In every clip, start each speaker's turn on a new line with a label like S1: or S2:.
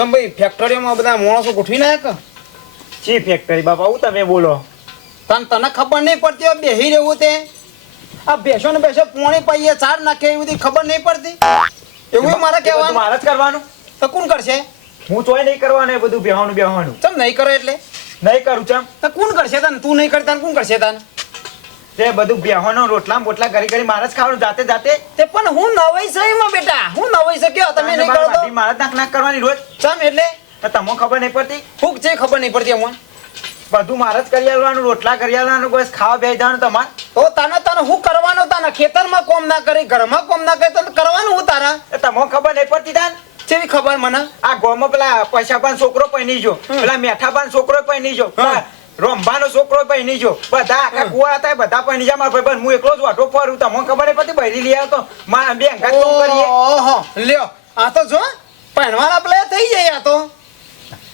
S1: તમ ભાઈ ફેક્ટરીઓમાં બધા માણસો ગોઠવી નાખ્યા? કે
S2: ચી ફેક્ટરી બાપા હું તમે બોલો.
S1: તને તને ખબર નહીં પડતી હવે બેહી રહેવું તે? આ બેસો ને બેસો પોણી પાઈએ ચાર નાખે એવી બધી ખબર નહીં પડતી? એવું મારે કહેવાનું?
S2: મારે જ કરવાનું.
S1: તો કોણ કરશે?
S2: હું ચોય નહીં કરવાનું એ બધું બેહવાનું બેહવાનું.
S1: ચમ નહીં કરે એટલે?
S2: નહીં કરું ચમ.
S1: તો કોણ કરશે તને? તું નહીં કરતા કોણ કરશે તને?
S2: તે બધું બેહવાનું રોટલા બોટલા ઘડી ઘડી મારે જ ખાવાનું જાતે જાતે.
S1: તે પણ હું નવાઈ છે એમાં બેટા? હું નવાઈ છે કયો? તમે નહીં કરો તો
S2: મારી નાક નાક કરવાની રોજ.
S1: ચમ એટલે?
S2: તો તમને ખબર નહીં પડતી?
S1: ફૂક છે ખબર નહીં પડતી અમને?
S2: બધું મારે જ કરી આવવાનું રોટલા કરી આવવાનું બસ ખાવા બે જવાનું તમારે.
S1: તો તને તને હું કરવાનો? તને ખેતરમાં કોમ ના કરી ઘરમાં કોમ ના કરી તને કરવાનું હું તારા?
S2: તમને ખબર નહીં પડતી તાન?
S1: કેવી ખબર મને?
S2: આ ગોમાં પેલા પૈસાપાન છોકરો પહેરી જો પેલા મેઠાપાન છોકરો પહેરી જો રોંભાનો છોકરો પહેરી જો. બધા આખા કુવા હતા બધા પહેરી જા મારા ભાઈ હું એકલો જ વાટો ફરું. તમને ખબર પડતી બૈરી લઈ આવતો. માં બે અંગાત તો કરીએ.
S1: ઓહો. લ્યો આ તો જો પહેરવાના પ્લે થઈ જાય આ તો.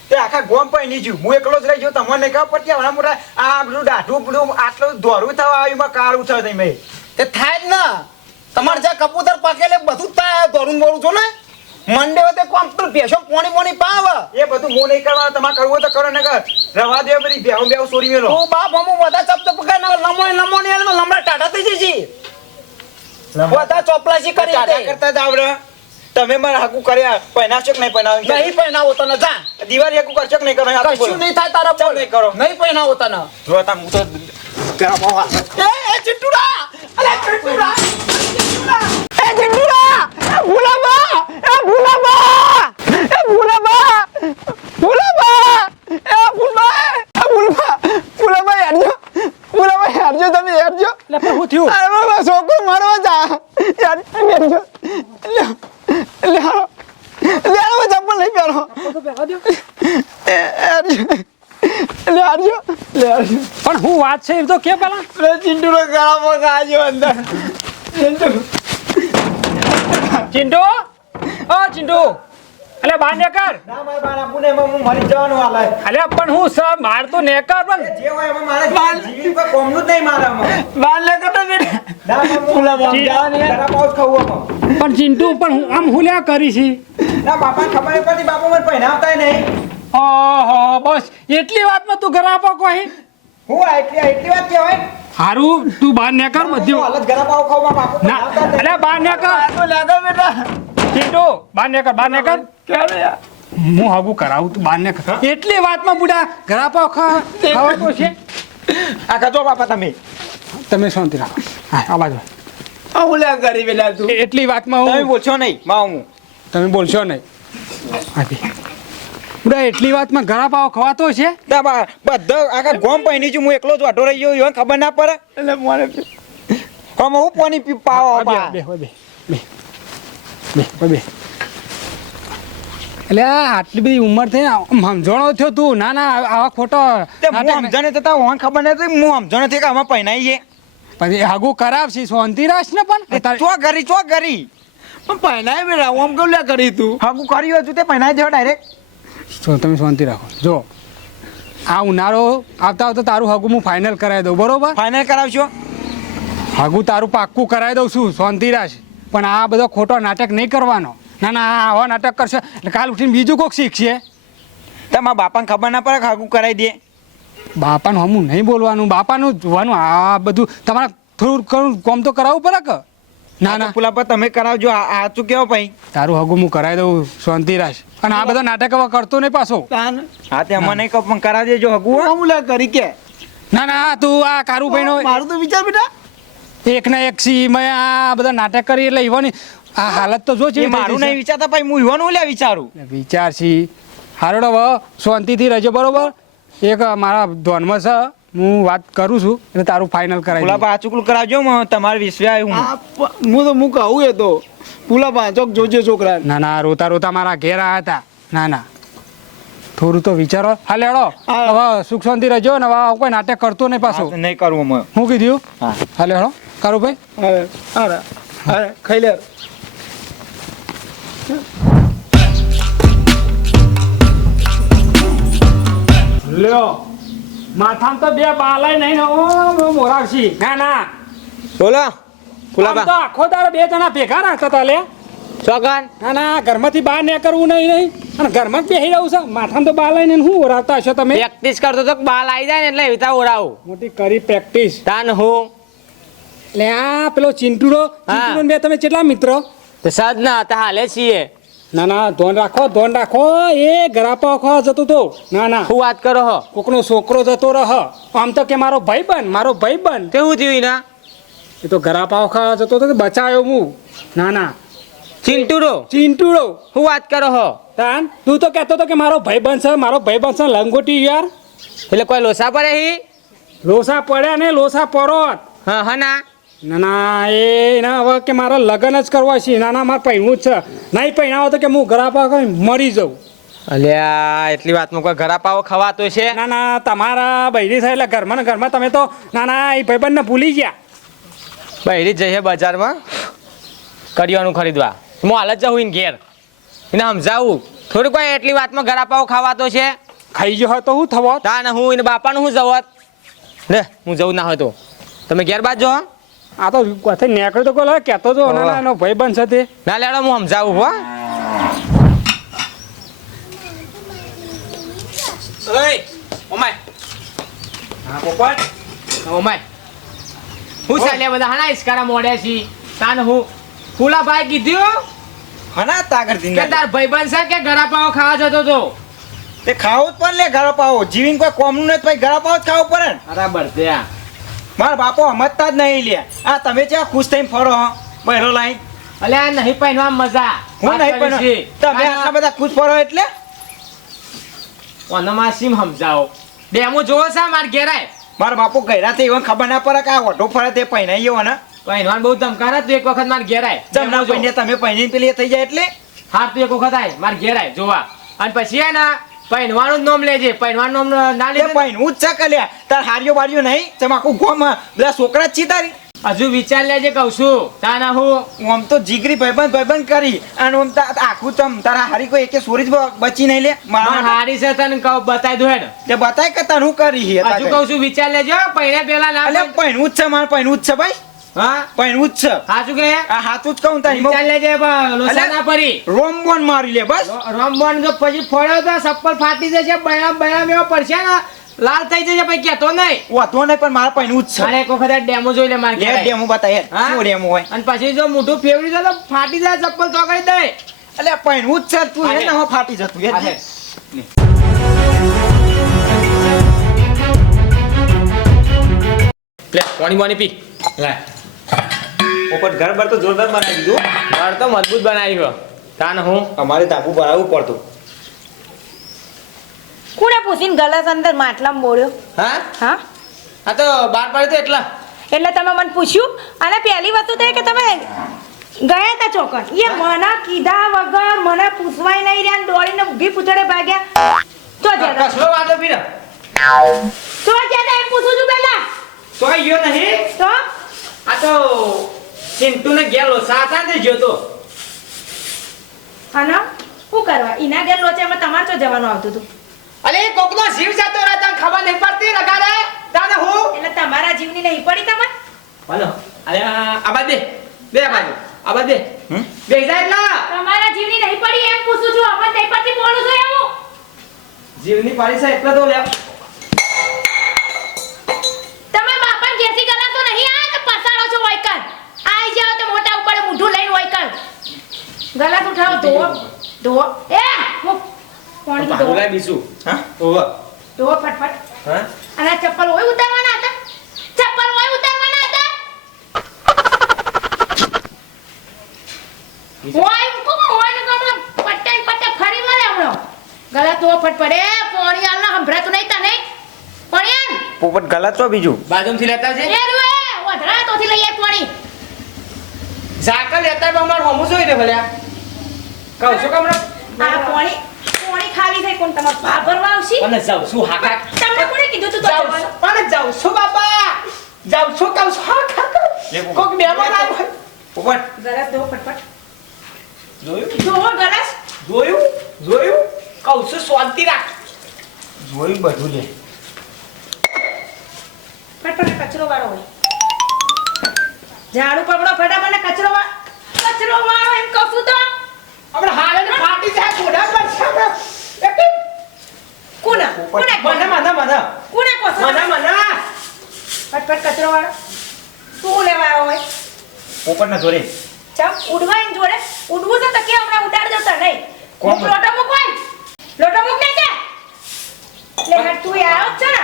S2: તે આખા ગોમ પહેરી જ્યું. હું એકલો જ રહી ગયો. તમને ખબર પડતી આવડા મોટા આ બધું દાઢું બધું આટલું દોરું થવા આવ્યું માં કાળું થયું તમે
S1: તે થાય જ ના. તમારે જ્યાં કબૂતર પાકેલે બધું જ થાય દોરું દોડું છો ને. મંડે વતે તે કોમ તો પેશો પોણી પોણી પાવ.
S2: એ બધું હું નહીં કરવા તમારે કરવું તો કરો ને રવા દે બધી બેહો બેહો સોરી મેલો
S1: ઓ બાપ અમુક બધા ચપ ચપ કરે ને લમોણી લમોણી એને લમડા ટાટા થઈ જશે. બધા ચોપલાસી કરી
S2: ટાટા કરતા જ આવડે. તમે મારા હાકુ કર્યા પહેનાવશો કે નહીં પહેનાવ.
S1: નહીં પહેનાવો તને જા.
S2: દિવાળી હાકુ કરશો કે નહીં કરો
S1: કશું નહીં થાય તારા બોલ.
S2: નહીં કરો.
S1: નહીં પહેનાવો તને.
S2: જો તા હું તો ગરમ.
S1: એ એ ચિટુડા! અલે ચિટુડા! એ ચિટ્ટુડા એ ભૂલાબા એ ભૂલાબા એ ભૂલાબા ભૂલાબા એ ભૂલબા એ ભૂલબા ભૂલાબા હેરજો ભૂલાબા હેરજો તમે હેરજો
S3: એટલે પણ હું થયું?
S1: અરે બાબા છોકરો મારવા જા! યાર હેરજો લ્યો લ્યો લ્યો હવે ચપ્પલ નહીં પહેરો. એ હેરજો લ્યો હેરજો
S3: પણ હું વાત છે એ તો કે પેલા
S1: ચિંટુનો ગળામાં ગાજો અંદર. ચિંટુ.
S3: ચિંટુ? ઓ ચિંટુ. અલે બહાર નેકર
S2: ના મારા બાર આપું ને હું મરી જવાનું હાલ
S3: અલે પણ હું સ માર તો નેકર પણ
S2: જે હોય એમાં મારે જીવી પર કોમનું જ નહીં મારામાં.
S1: બાર લે કટો બેટા.
S2: ના,
S1: બાપ.
S3: જી.
S1: જાન
S2: હવા જ ખાવું
S3: પણ ચિંટુ પણ હું આમ હું લ્યા કરી છી?
S2: ના, બાપા ખબર નહીં પડતી, બાપા મને પહેરાવતા નહીં.
S3: ઓહો બસ. એટલી વાતમાં તું ઘર આપો કોઈ.
S2: હું એટલી- એટલી વાત કહેવાય?
S3: હારું તું બહાર નેકર
S2: હું
S3: બધું
S2: હાલત ગરમ ખાવું, બાપુ
S3: ના નેકર
S1: તો લેતો બેટા.
S3: ચિંટુ બહાર નેકર બહાર નેકર
S1: ક્યારે યાર?
S3: હું હગું કરાવું તું બહાર નેકર એટલી વાતમાં બુડા ગરા પાવ ખા ખાવા તો છે
S2: આ કરજો બાપા તમે.
S3: તમે શાંતિ રાખો. હા આ બાજુ.
S1: કરી બેટા તું.
S3: એટલી વાતમાં
S2: તમે
S3: હું
S2: બોલશો નહીં માં હું.
S3: તમે બોલશો નહીં. હાથી બુડા એટલી વાતમાં ઘણા પાવ ખવાતો છે?
S2: દાબા બધા આખા ગોમ પહેરી છું હું એકલો જ વાટો રહી ગયો એને ખબર ના પડે?
S1: એટલે મને
S2: આમાં હું પાણી પી પાવો
S3: બે
S2: બે?
S3: બે બે બે એટલે આટલી બધી ઉંમર થઈ સમજણો થયો તું. ના ના આવા ખોટો
S2: સમજણે થતા હું ખબર નથી હું સમજણે થઈ કે આમાં પહેરાઈએ
S3: પછી હાગું કરાવશી શાંતિ રાખ ને પણ
S2: ચો કરી ચો કરી?
S1: પણ પહેલાય બેટા હું આમ કેવું લે કરી તું?
S2: હાગું કર્યું હતું તે પહેરાઈ દેવા ડાયરેક્ટ.
S3: તમે શાંતિ રાખો. જો આ ઉનાળો આવતા આવતા તારું હાગુ હું ફાઇનલ કરાવી દઉં બરોબર?
S2: ફાઇનલ કરાવશો?
S3: હાગુ તારું પાક્કું કરાવી દઉં છું શાંતિ રાખ પણ આ બધો ખોટો નાટક નહીં કરવાનો. ના ના આ આવા નાટક કરશે એટલે કાલ ઉઠીને બીજું કોઈક શીખશે.
S2: તમારા બાપાને ખબર ના પડે હાગું કરાવી દે.
S3: બાપાનું હમું નહીં બોલવાનું બાપાનું જોવાનું આ બધું તમારે થોડું ઘણું કોમ તો કરાવવું પડે કે? ના ના.
S2: પુલા પર તમે કરાવજો. આ આ તું કેવો ભાઈ?
S3: તારું હગું હું કરાવી દઉં શાંતિ રાશ અને આ બધા નાટક હવે કરતો નહીં પાછો.
S2: હા તે મને કહો પણ કરાવી દેજો હગું હો.
S1: લે કરી કે?
S3: ના ના તું આ કારું ભાઈ નો
S1: મારું તો વિચાર બેટા.
S3: એક ના એક સી મેં આ બધા નાટક કરી એટલે ઈવાની આ હાલત તો જો છે
S2: મારું નહીં વિચારતા ભાઈ હું ઈવાનું લે વિચારું.
S3: વિચાર છી હારોડો શાંતિથી રહેજો બરોબર? એક મારા ધોનમાં છે. હું વાત કરું છું એટલે તારું ફાઇનલ
S2: પુલા
S3: કરાવી
S2: પર આચુકલું કરાવજો તમારે વિશ્વે આવ્યું હું.
S1: હું તો હું કહું એ તો. પુલા પાંચોક જોજે છોકરા
S3: ના ના રોતા રોતા મારા ઘેર આવ્યા હતા. ના ના. થોડું તો વિચારો. હા લેડો. હવે સુખ શાંતિ રહેજો ને હવે કોઈ નાટક કરતો નહીં પાછું.
S2: નહીં કરવું મેં
S3: હું કીધું?
S2: હા.
S3: લેડો. કારુભાઈ
S1: ભાઈ. અરે અરે ખાઈ લે.
S3: લ્યો. માથામાં તો બે બાલાય નહીં ને ઓ મોરાવશી ના ના.
S2: બોલો
S3: આમ તો આખો દાડો બે જણા ભેગા રાખતા તા લે.
S4: ચોકન
S3: ના ના ઘરમાંથી બહાર નીકળવું નહીં નહીં. અને ઘરમાં જ બેસી રહું છે. માથામાં તો બહાર નહીં શું ઓરાવતા હશો તમે?
S4: પ્રેક્ટિસ કરતો તો બાલ આવી જાય ને એટલે એવી ઓરાવું.
S3: મોટી કરી પ્રેક્ટિસ
S4: તાન હું?
S3: એટલે આ પેલો ચિંટુડો. ચિંટુડો ને બે તમે કેટલા મિત્રો?
S4: સદ ના હતા હાલે છીએ.
S3: ના ના ધોન રાખો ધોન રાખો. એ ગરાપા ખો જતો તો. ના ના.
S4: શું વાત કરો હો?
S3: કોકનો છોકરો જતો રહ. આમ તો કે મારો ભાઈ બન મારો ભાઈ બન
S4: કેવું થયું ના?
S3: એ તો ગરાપા ખાવા જતો તો બચાયો હું. ના ના.
S4: ચિંટુડો?
S3: ચિંટુડો.
S4: શું વાત કરો હો?
S3: તાન તું તો કહેતો તો કે મારો ભાઈ બન છે મારો ભાઈ બન છે લંગોટી યાર.
S4: એટલે કોઈ લોસા પડે હી?
S3: લોસા પડ્યા ને લોસા પરોત.
S4: હા હા ના.
S3: ના એ ના હવે કે મારા લગ્ન જ કરવા છે. ના ના મારે પહેરવું જ છે. નહીં પહેણાવો તો કે હું ગરાપા ખાઈ મરી જાઉં.
S4: અલ્યા એટલી વાતમાં કોઈ ઘરા પાવો ખવાતો છે?
S3: ના ના તમારા બૈરી થાય એટલે ઘરમાં ને ઘરમાં તમે તો ના ના એ ભાઈબંધને ભૂલી ગયા.
S4: બહેરી જ જઈએ બજારમાં કરિયાનું ખરીદવા. હું હાલ જ જાઉં એને ઘેર. એને સમજાવું. થોડું કોઈ એટલી વાતમાં ઘરા પાવો ખાવાતો છે?
S3: ખાઈ ગયો તો શું થવો?
S4: તા ને હું એને બાપાનું હું જવત. લે હું જવું ના હોય તો. તમે ઘેર બાદ જો હો?
S3: આ તો કથે નીકળ્યો તો કોલા કહેતો તો ના એનો ભાઈ છે તે.
S4: ના લેડો હું સમજાવું હો. ઓય ઓમાય.
S2: હા પોપટ
S4: ઓમાય. હું ચાલ્યા બધા હણા ઇસકારા મોડ્યા છી. તાન હું ફૂલાભાઈ કીધું
S2: હના તાગર
S4: કે
S2: દિન
S4: તાર ભાઈબંધ છે કે ગરા પાવ ખાવા જતો તો?
S2: તે ખાવું જ પણ લે ઘર પાવો. જીવીને કોઈ કોમનું નથી ભાઈ ઘર પાવો જ ખાવું પડે
S4: બરાબર ત્યાં.
S2: મારા બાપો સમજતા જ નહીં લે. આ તમે ત્યાં ખુશ થઈને ફરો બહેરો લાઈ
S4: અલ્યા નહીં પહેરવા મજા.
S2: હું નહીં પણ તમે આટલા બધા ખુશ ફરો એટલે?
S4: ઓનોમાં સીમ સમજાવો. ડેમો જોવો છે માર ઘેરાય?
S2: મારા બાપુ ઘેરા થઈ એવા ખબર ના પડે કે આ ઓઢો ફરે તે પહેરાઈ ગયો ને.
S4: પહેરવાનું બહુ ધમકારા તું એક વખત માર ઘેરાય.
S2: જમના પહેરીને તમે પહેરીને પેલી થઈ જાય એટલે?
S4: હા તું એક વખત આય માર ઘેરાય જોવા. અને પછી આ ને પહેરવાનું જ નામ લેજે પહેરવાનું નામ ના
S2: લે
S4: લેજે
S2: જ છે કલ્યા તાર હારીઓ બારીઓ નહીં. તમે આખું ગોમ બધા છોકરા જ છી તારી?
S4: હજુ વિચાર લેજે કહું છું તાના હું.
S2: આમ તો જીગરી ભાઈબંધ ભાઈબંધ કરી અને આમ તા- આખું તમ તારા હારી કોઈ એકે સોરી જ બચી નહીં લે?
S4: માર હારી છે તને કહું બતાઈ દો હેડ.
S2: તે બતાય કે તને હું કરી
S4: હજુ કહું છું વિચાર લેજો પહેલા પેલા ના
S2: અલે પહેરવું જ છે મારે પહેરવું જ છે ભાઈ.
S4: હા?
S2: પહેરવું જ છે.
S4: સાચું કે?
S2: આ હાથું જ કહું તારી
S4: વિચાર લેજે પણ લોસા
S2: અલે- રોમ બોન મારી લે બસ.
S4: રમબોન જો પછી ફોડ્યો તો ચપ્પલ ફાટી જશે બયામ બયામ એવો પડશે ને. લાલ થઈ જશે પછી કહેતો નહીં.
S2: વાતો નહીં પણ મારે જ
S4: મારે
S2: છે
S4: એક વખત ડેમો જોઈ લે મારે
S2: ડેમો બતાય
S4: હા?
S2: શું ડેમો હોય?
S4: અને પછી જો મોઢું ફેવરી જાય તો ફાટી જાય ચપ્પલ તો કરી દે.
S2: એટલે પણ જ છે તું
S4: હે
S2: ફાટી જતું.
S4: લે પાણી પાણી પી. લે.
S2: પોપટ ઘર બાર તો જોરદાર બનાવી દીધું.
S4: ઘર તો મજબૂત બનાવી તાન હું?
S2: અમારે તાપુ ભરાવવું પડતું.
S5: કોને પૂછીને ગલાસ અંદર માટલામાં બોળ્યો?
S4: હા?
S5: હા?
S4: આ તો બાર પડે તો એટલા.
S5: એટલે તમે મને પૂછ્યું અને પહેલી વસ્તુ તો એ કે તમે ગયા હતા ચોકન એ મને કીધા વગર મને પૂછવાય નહીં રહ્યા ને દોડીને ઊભી પૂછડે ભાગ્યા. તો જતા
S4: કસલો વાતો પીરા
S5: તો જતા એમ પૂછું છું પહેલા.
S4: તો ગયો નહીં?
S5: તો?
S4: આ તો ચિંટુ ને ગેલો સાતા ને ગયો તો.
S5: હાના શું કરવા? ઈના ઘેર લોચામાં તમારે તો જવાનું આવતું હતું?
S4: અલે કોકનો જીવ જતો રહે તને ખબર નહીં પડતી લગાડે તાને હું?
S5: એટલે તમારા જીવની નહીં પડી તમને
S4: બોલો અરે આ બાદ દે. બે આ આબા આ બાદ દે. બે જાય એટલા.
S5: તમારા જીવની નહીં પડી એમ પૂછું છું આબા નહીં પડતી બોલું છું એવું?
S4: જીવની પાડી છે એટલે તો લે
S5: તમે બાપા ઘેરથી ગલા તો નહીં આયા કે પસારો છો વૈકલ આઈ જાવ તો મોટા ઉપર મૂઠું લઈને વૈકલ ગલા ઉઠાવો ધો ધો એ મુક. પાણી ધો
S4: ભાગુલા બીસું
S2: હા?
S4: ઓવ
S5: ધો ફટફટ.
S4: હા?
S5: અને ચપ્પલ ઓય ઉતારવાના હતા? ચપ્પલ ઓય ઉતારવાના હતા? ઓય કોમ ઓય ને કમલા પટ્ટે પટ્ટે ફરી મારે હમણો. ગલા ધો ફટફટ. એ પાણી આલના તો નહીં? તને પાણી આલ
S2: પોપટ ગલત તો બીજું.
S4: બાજુમથી લેતા છે
S5: એ રૂએ વધરા તોથી થી લઈએ પાણી.
S4: સાકલ લેતા પણ માર હમું જોઈ રે ભલ્યા કહું છું કમરા
S5: આ પોણી પોણી ખાલી થઈ કોણ તમાર પા ભરવા આવશે?
S4: અને જાવ શું હાકા
S5: તમને કોણે કીધું તું તો
S4: જાવ પણ જાઉં છું બાપા. જાવ છું કહું છું. હાકા કોક મહેમાન આવ્યો
S2: પોપટ
S5: ગરસ દો ફટફટ.
S4: જોયું?
S5: ધોવો ગરસ
S4: જોયું? જોયું? કહું છું શાંતિ રાખ.
S2: જોયું બધું લે.
S5: ફટફટ કચરો વાળો હોય. ઝાડુ પકડો ફટાફટ ને કચરો વાળો કચરો વાળો એમ કહું છું તો.
S1: આપણે હાલે ને ફાટી જાય ઘોડા પર છે આપણે. એક
S5: કોના? કોને
S2: મને મને મને.
S5: કોને કોસો?
S2: મને મને.
S5: ફટફટ કચરો વાળો શું લેવા આવ્યો હોય?
S2: પોપટ ના જોડે
S5: ચમ ઉડવા એની જોડે? ઉડવું છે તો કે હમણાં ઉડાડ દો નહીં.
S2: કોમ?
S5: મૂક લોટો મૂક લોટો મૂક ને કે? લે હાથ તું આવ્યો જ છે ને.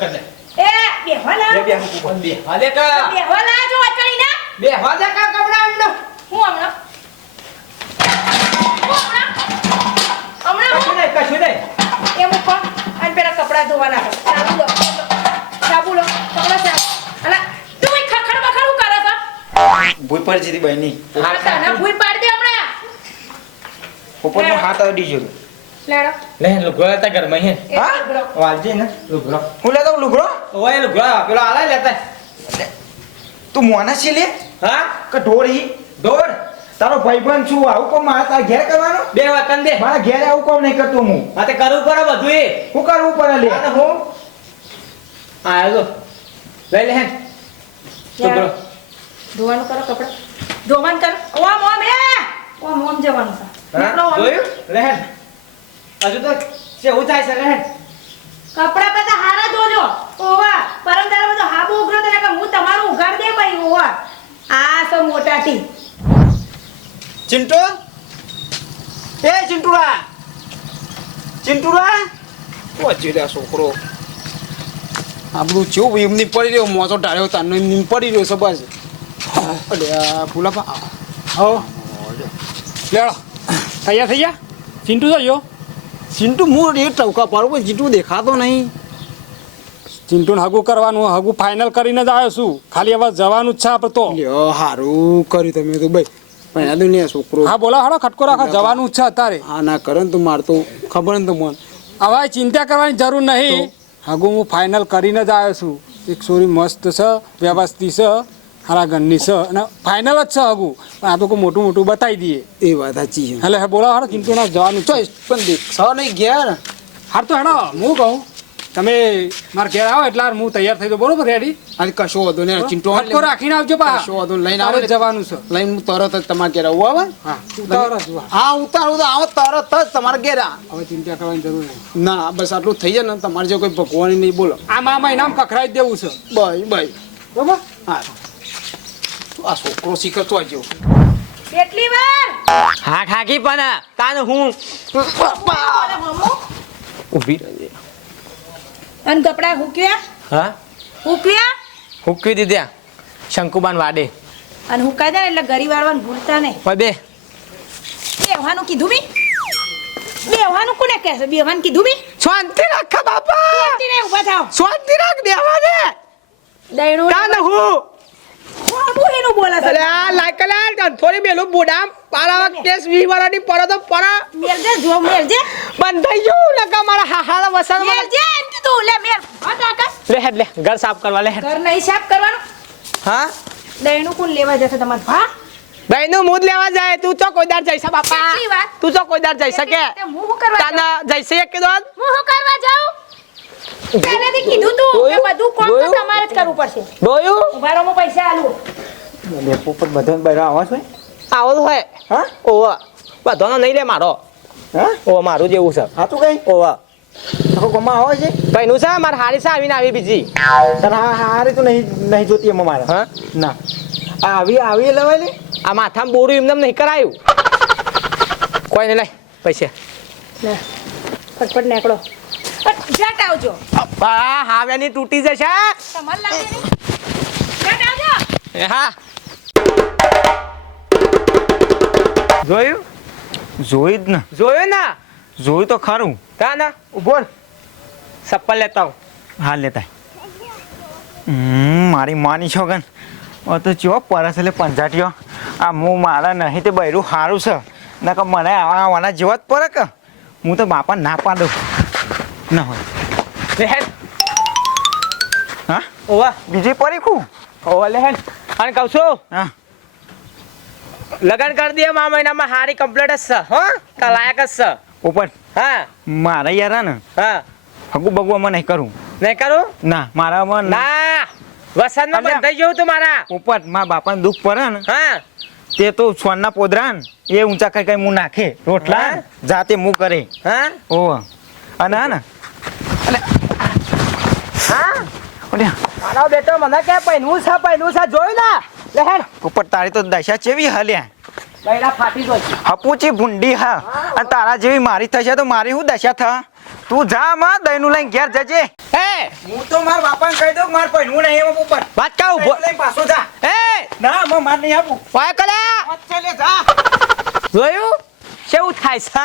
S4: કર
S5: એ એ બેહવા
S2: બે બે હું પોપટ
S4: બે હાલે કા.
S5: બેહવા જો અટણી ના
S2: કા કપડા આમનો
S5: હું હું હમણાં?
S2: કશું નહીં કશું નહીં.
S5: એ મૂકો અને પેલા કપડાં ધોવાના સાબુ લો સાબુ લો. કપડાં સાબુ અને તું એ ખખડ બખડ હું કરે છે?
S2: ભૂઈ પર જીતી બહેની
S5: આ તને ભૂઈ પાડી દે હમણાં.
S2: પોપટ નો હાથ અડી ગયો
S5: લેડો.
S4: લે લુગડો લેતા ઘરમાં હે.
S2: હા?
S5: લુગડો.
S2: વાલજી ને
S4: લુગડો.
S2: હું લેતો લુગડો?
S4: ઓય લુગડો પેલો આલા લેતા.
S2: તું મોના છે લે?
S4: હા?
S2: કે ઢોરી
S4: દોડ
S2: તારો ભાઈબંધ છું આવું કોમ મારા તારા ઘેર કરવાનો?
S4: બે વતન દે.
S2: મારા ઘેર આવું કોમ નહીં કરતો હું.
S4: માતે કરવું પડે બધું એ.
S2: હું કરવું પડે લે.
S4: અને હું? હા જો લઈ લે હે લુગડો
S5: ધોવાનું કરો કપડા. ધોવાનું કર. ઓમ ઓમ એ ઓમ ઓમ જવાનું છે.
S4: હા? જોયું? લે હજુ તો કેવું થાય છે રહેન કપડા
S5: કપડાં બધા હારા ધોજો ઓવા પરમ દાડા બધો હાબુ ઉઘરો તો હું તમારું ઉઘાડ દે ભાઈ ઓવા. આ સો મોટા ટી
S2: ચિંટુ? એ ચિંટુડા ચિંટુડા પહોંચી રહ્યા છોકરો.
S3: આપણું ચેવું એમની પડી રહ્યો મોસો ટાળ્યો તાનો એમની પડી રહ્યો છે બસ અરે આ ફૂલા હો. લેડો તૈયાર થઈ ગયા? ચિંટુ જોયો
S1: ચિંટુ હું એ ટવકા પાડું પણ ચિંટુ દેખાતો નહીં.
S3: ચિંટુને હગું કરવાનું હગું ફાઇનલ કરીને જ આવ્યો છું. ખાલી હવે જવાનું જ છે આપણે તો.
S1: લ્યો હારું કર્યું તમે તો ભાઈ. પણ યાદ નહીં છોકરો.
S3: હા બોલા હાડો ખટકો રાખો. જવાનું છે અત્યારે.
S1: હા ના કરે તો મારતો ખબર ને તો મન.
S3: હવે ચિંતા કરવાની જરૂર નહીં. હગું હું ફાઇનલ કરીને જ આવ્યો છું. એક સોરી મસ્ત છે વ્યવસ્થિત છે હારા ઘરની છે. અને ફાઇનલ જ છે હગું. પણ આ તો કોઈ મોટું મોટું બતાવી દઈએ.
S1: એ વાત સાચી છે.
S3: એટલે બોલા હાડો ચિંતુ ના જવાનું. છે
S1: પણ દેખાવ નહીં ગયા
S3: હાર તો હેડો હું કહું? તમે મારા ઘેર આવો એટલે હું તૈયાર થઈ જાઉં. બરોબર રેડી
S1: અને કશો વધુ નહીં ચિંટો
S3: હટકો રાખીને આવજો પા
S1: કશો વધુ લઈને આવે
S3: જવાનું છે.
S1: લઈને હું તરત જ તમારે ઘેર આવું આવે
S3: હા વા.
S1: હા ઉતારું તો આવો તરત જ તમારે ઘેર
S3: હવે ચિંતા કરવાની જરૂર નહીં.
S1: ના બસ આટલું થઈ જાય ને તમારે જે કોઈ ભગવાન નહીં બોલો.
S3: આમ મામા મહિનામાં કખરાઈ દેવું છે.
S1: ભાઈ ભાઈ
S3: બરોબર?
S1: હા. આ છોકરો શીખતો તો આવ્યો
S5: કેટલી વાર?
S4: હા ખાકી પણ તાન હું. ઊભી રહેજે
S5: અને કપડા હુક્યા
S4: હા?
S5: હુક્યા
S4: હુકવી દીધા. શંકુબાન વાડે.
S5: અને હુકાઈ દે એટલે ગરી વાળવાનું ભૂલતા નહીં.
S4: પણ બે.
S5: બેહવાનું કીધું બી? બેહવાનું કોને કહે છે? બેહવાનું કીધું બી?
S4: શાંતિ રાખ બાપા.
S5: શાંતિને ઊભા થાવ
S4: શાંતિ રાખ દેવા દે.
S5: દયણું
S4: તાન હું
S5: એનું બોલે છે?
S4: અલે આ થોડી બેલું બુડામ પારા કેસ વી વાળાની તો પરા
S5: મેલજે જો મેલજે.
S4: બંધ થઈ ગયું નકા મારા હાહાના વસાણ
S5: મેલજે કીધું લે મેર
S4: લે હેડ લે ઘર સાફ કરવા લે હેડ.
S5: ઘર નહીં સાફ કરવાનું?
S4: હા?
S5: દઈનું કોણ લેવા જશે તમારે. ભા
S4: દહીંનું મૂદ લેવા જાય તું તો કોઈદાર જઈશ બાપા. તું તો કોઈદાર જઈ શકે
S5: તે હું શું કરવા
S4: તાના જઈશ એક કીધું
S5: હું શું કરવા જાઉં? કીધું તું કે બધું કામ તો તમારે જ કરવું પડશે. પૈસા આલું.
S2: લે પોપટ બધા બહાર આવા છો?
S4: આવો હોય
S2: હા.
S4: ઓવા. બધાનો નહીં લે મારો.
S2: હા?
S4: ઓ મારું જેવું છે.
S2: હા તું કઈ?
S4: ઓવા.
S2: આખો ગમા આવે છે?
S4: કઈનું છે? મારે હારી છે આવીને આવી બીજી.
S2: તારે હા હારી તો નહીં નહીં જોતી એમાં મારે.
S4: હા?
S2: ના. આવી આવી લેવાય લે
S4: આ માથામાં બોરું એમને નહીં કરાયું. કોઈ નહીં લે પૈસા.
S5: લે ફટફટ નીકળો. જટ આવજો.
S4: આ હાવ્યાની તૂટી જશે
S5: તમારે લાગે જટ આવજો.
S4: હા. જોયું?
S2: જોઈ જ ને.
S4: જોયું ને?
S2: જોયું તો ખરું.
S4: કા ના?
S2: ઊભો
S4: ચપ્પલ લેતા હું
S2: હા લેતા મારી માની છોકન ઓ તો ચો પરસ એટલે પંજાટીઓ. આ હું મારા નહીં તે બૈરું સારું છે. નકર મને આવા આવાના જેવા જ પર કે. હું તો બાપા ના પાડું. ના હોય.
S4: હેડ.
S2: હા?
S4: ઓવા.
S2: બીજી પરી ખું?
S4: ઓવા લે હેન અને કહું છું?
S2: હા.
S4: લગન કરી દે મા મહિનામાં હારી કમ્પ્લીટ જ છે હો. કલાયક જ છે.
S2: ઉપર
S4: હા.
S2: મારા યાર ને
S4: હા.
S2: હગુ બગુ અમે નહીં કરું.
S4: નહીં કરું?
S2: ના મારામાં ના
S4: ના. વસંતમાં
S2: અલ્યા.
S4: બંધાઈ જવું તો મારા.
S2: ઉપર મા બાપા દુઃખ પડે ને
S4: હા.
S2: તે તો સોનના પોદરા એ ઊંચા કઈ કઈ મું નાખે રોટલા જાતે મું કરે.
S4: હા.
S2: ઓ અને હા ને
S4: હા. મારા બેટો મને કે પૈનું છે પૈનું છે? જોયું ને લે
S2: ઉપર તારી તો દશા ચેવી હાલ્યા.
S4: બૈરા ફાટી ગયો
S2: હપુચી ભૂંડી હા. અને તારા જેવી મારી થશે તો મારી હું દશા થા? તું જા માં દહીનું લઈને ઘેર જજે.
S4: એ!
S2: હું તો મારા બાપાને કહી દઉં માર પૈણું નહીં એમાં ઉપર.
S4: વાત કા ઊભો
S2: લઈને પાછો જા.
S4: એ!
S2: ના હું માર નહીં આપું
S4: વાય કલ્યા
S2: ચાલે જા.
S4: જોયું? કેવું થાય છે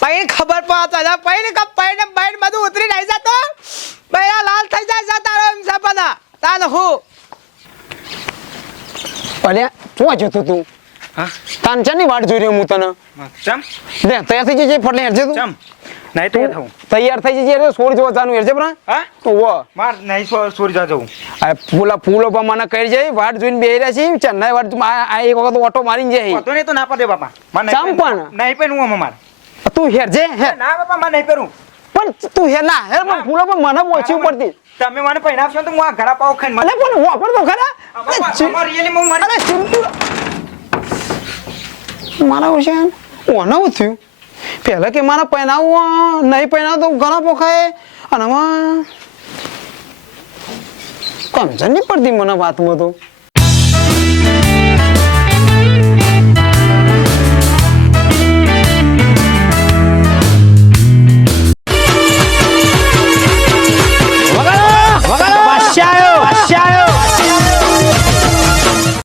S4: પૈણ ખબર પડતા છે પૈન કપ પૈણ પૈન બધું ઉતરી નહીં જતો? બૈરા લાલ થઈ જાય છે તારો એમ સપના તાન હું?
S1: અલ્યા શું જતો તું?
S2: હા?
S1: ની વાટ જોઈ રહ્યો હું તને?
S2: ચમ?
S1: દે તૈયાર થઈ જજે ફટલે હેરજે તું.
S2: ચમ? નહીં તો થવું.
S1: તૈયાર થઈ જજે રે સોર જોવા જાનું હેરજે બરા
S2: હા?
S1: તો વો.
S2: માર નહીં સોર સોર જા જવું.
S1: આ ફૂલા ફૂલો પર મને કહી જાય વાટ જોઈને બેહી રહ્યા છે ચેન્નાઈ વાટ આ આ એક વખત ઓટો મારીને જાય.
S2: તો નહીં તો ના પડે બાપા. મને
S1: ચમ પણ?
S2: નહીં પણ હું મારે.
S1: તું હેરજે હે
S2: ના બાપા મને નહીં પહેરવું.
S1: પણ તું હેર ના હેર પણ ફૂલો પર મને ઓછી પડતી.
S2: તમે મને પહેરાવશો તો હું આ ઘરા પાવ ખાઈને
S1: મને પણ વાપર તો ખરા
S2: અમારી ચી- હું મારી
S1: અરે ચિંતુ મારા વિશે ઓનવું થયું. પહેલા કે મારા પહેરાવું નહીં પહેરાવ તો ઘણા પોખાય અને આમાં સમજણ નહીં પડતી મને વાતમાં તો.